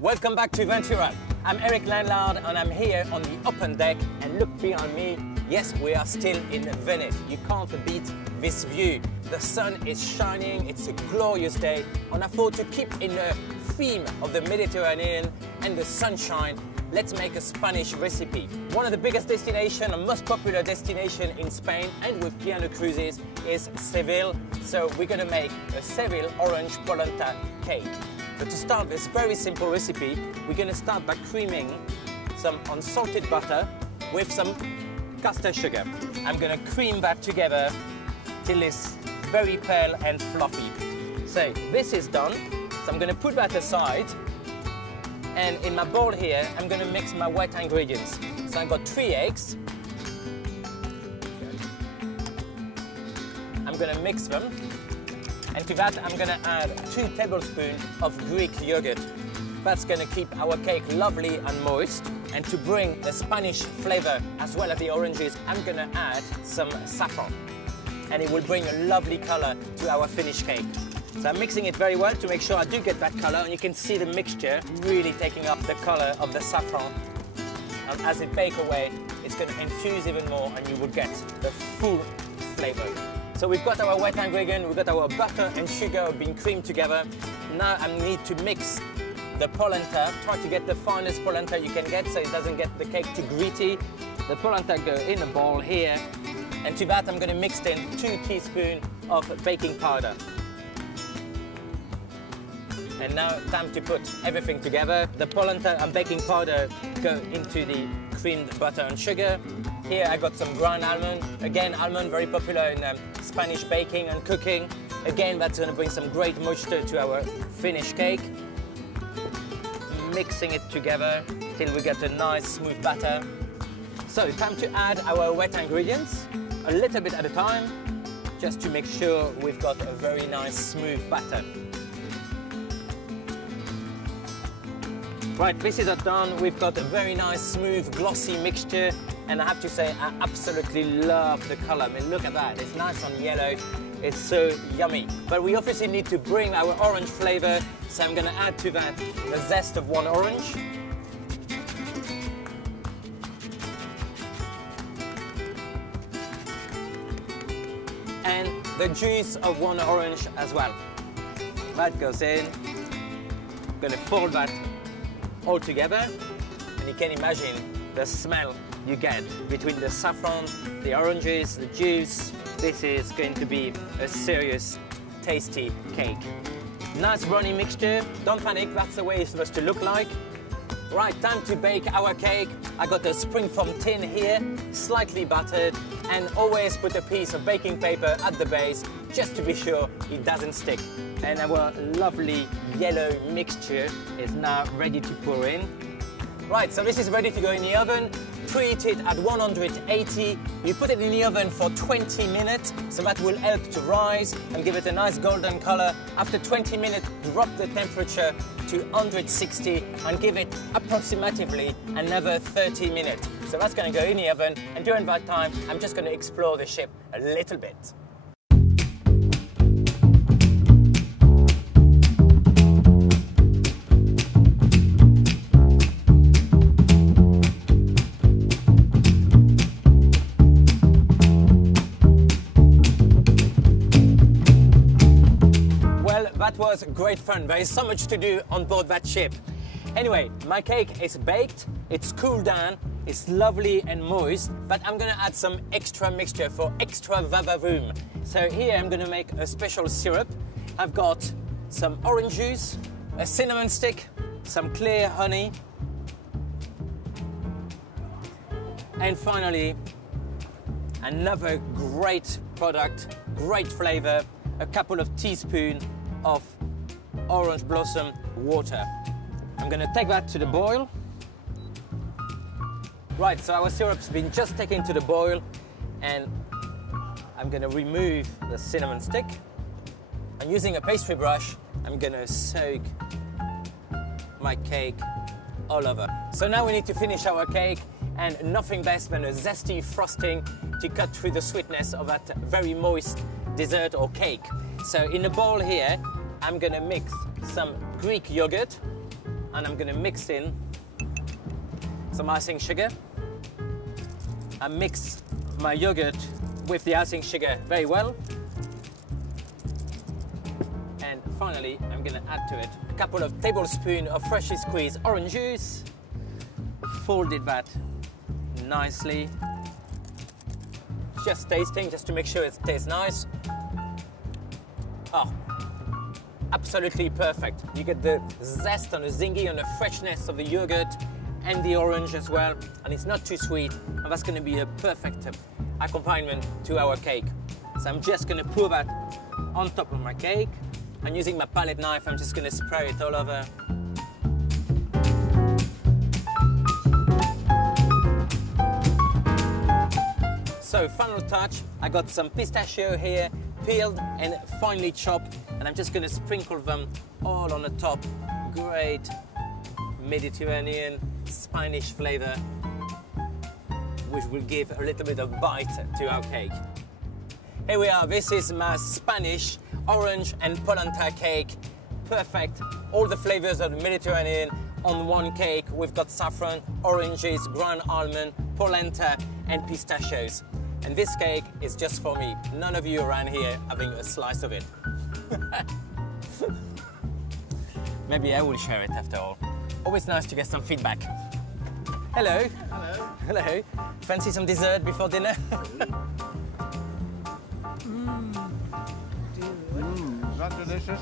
Welcome back to Ventura. I'm Lanlard and I'm here on the open deck, and look behind me. Yes, we are still in Venice. You can't beat this view. The sun is shining, it's a glorious day, and I thought to keep in the theme of the Mediterranean and the sunshine, let's make a Spanish recipe. One of the biggest destinations and most popular destination in Spain and with piano cruises is Seville. So we're gonna make a Seville Orange Polenta Cake. So to start this very simple recipe, we're gonna start by creaming some unsalted butter with some caster sugar. I'm gonna cream that together till it's very pale and fluffy. So this is done. So I'm gonna put that aside. And in my bowl here, I'm gonna mix my wet ingredients. So I've got 3 eggs. I'm gonna mix them. And to that, I'm gonna add 2 tablespoons of Greek yogurt. That's gonna keep our cake lovely and moist. And to bring the Spanish flavor as well as the oranges, I'm gonna add some saffron. And it will bring a lovely color to our finished cake. So I'm mixing it very well to make sure I do get that color, and you can see the mixture really taking up the color of the saffron. And as it bakes away, it's gonna infuse even more and you will get the full flavor. So we've got our wet ingredient, we've got our butter and sugar being creamed together. Now I need to mix the polenta. Try to get the finest polenta you can get so it doesn't get the cake too gritty. The polenta go in a bowl here. And to that I'm gonna mix in 2 teaspoons of baking powder. And now time to put everything together. The polenta and baking powder go into the creamed butter and sugar. Here I got some ground almond. Again, almond very popular in Spanish baking and cooking. Again, that's gonna bring some great moisture to our finished cake. Mixing it together till we get a nice smooth batter. So time to add our wet ingredients, a little bit at a time, just to make sure we've got a very nice smooth batter. Right, this is done. We've got a very nice, smooth, glossy mixture. And I have to say, I absolutely love the color. I mean, look at that. It's nice and yellow. It's so yummy. But we obviously need to bring our orange flavor. So I'm gonna add to that the zest of 1 orange. And the juice of 1 orange as well. That goes in. I'm gonna fold that all together, and you can imagine the smell you get between the saffron, the oranges, the juice. This is going to be a serious, tasty cake. Nice runny mixture. Don't panic, that's the way it's supposed to look like. Right, time to bake our cake. I got a spring foam tin here, slightly buttered, and always put a piece of baking paper at the base just to be sure it doesn't stick. And our lovely yellow mixture is now ready to pour in. Right, so this is ready to go in the oven. Preheat it at 180. You put it in the oven for 20 minutes, so that will help to rise and give it a nice golden color. After 20 minutes, drop the temperature to 160 and give it approximately another 30 minutes. So that's gonna go in the oven, and during that time, I'm just gonna explore the ship a little bit. That was great fun. There is so much to do on board that ship. Anyway, my cake is baked, it's cooled down, it's lovely and moist, but I'm gonna add some extra mixture for extra vavavoom. So here I'm gonna make a special syrup. I've got some orange juice, a cinnamon stick, some clear honey, and finally, another great product, great flavor, a couple of teaspoons of orange blossom water. I'm gonna take that to the boil. Right, so our syrup's been just taken to the boil, and I'm gonna remove the cinnamon stick. And using a pastry brush, I'm gonna soak my cake all over. So now we need to finish our cake, and nothing best than a zesty frosting to cut through the sweetness of that very moist dessert or cake. So in a bowl here, I'm gonna mix some Greek yogurt. and I'm gonna mix in some icing sugar. I mix my yogurt with the icing sugar very well. And finally, I'm gonna add to it a couple of tablespoons of freshly squeezed orange juice. Folded that nicely. Just tasting, just to make sure it tastes nice. Oh, absolutely perfect. You get the zest and the zingy and the freshness of the yogurt and the orange as well, and it's not too sweet, and that's going to be a perfect accompaniment to our cake. So I'm just going to pour that on top of my cake, and using my palette knife, I'm just going to spray it all over. So final touch, I got some pistachio here, peeled and finely chopped, and I'm just going to sprinkle them all on the top. Great Mediterranean Spanish flavor, which will give a little bit of bite to our cake. Here we are, this is my Spanish orange and polenta cake. Perfect, all the flavors of the Mediterranean on one cake. We've got saffron, oranges, ground almond, polenta and pistachios. And this cake is just for me. None of you around here having a slice of it. Maybe I will share it after all. Always nice to get some feedback. Hello. Hello. Hello. Fancy some dessert before dinner? Is that delicious?